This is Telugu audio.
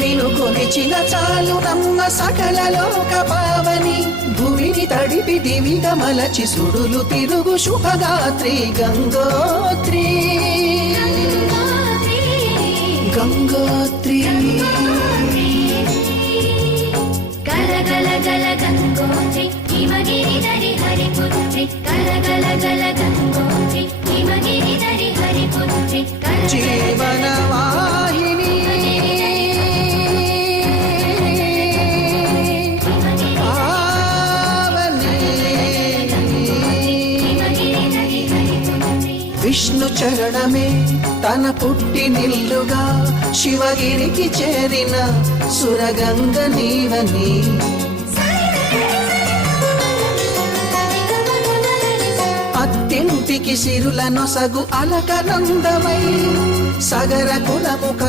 నిన్ను కొలిచిన చాలు నమ్మ సకల లోక పావని భూమిని తడిపి దివిగా మలచి సుడులు తిరుగు శుభగాత్రి గంగోత్రి గంగోత్రి గల గల గంగోత్రి హిమగిరిధరి హరిపుత్రి గల గల గంగోత్రి హిమగిరిధరి హరిపుత్రి జీవన వాహిని విష్ణు చరణమే తన పుట్టి నిల్లుగా శివగిరికి చేరిన సురగంగ నీవని అత్తింటికి సిరుల నొసగు అలకనందమై సగర కులముఖ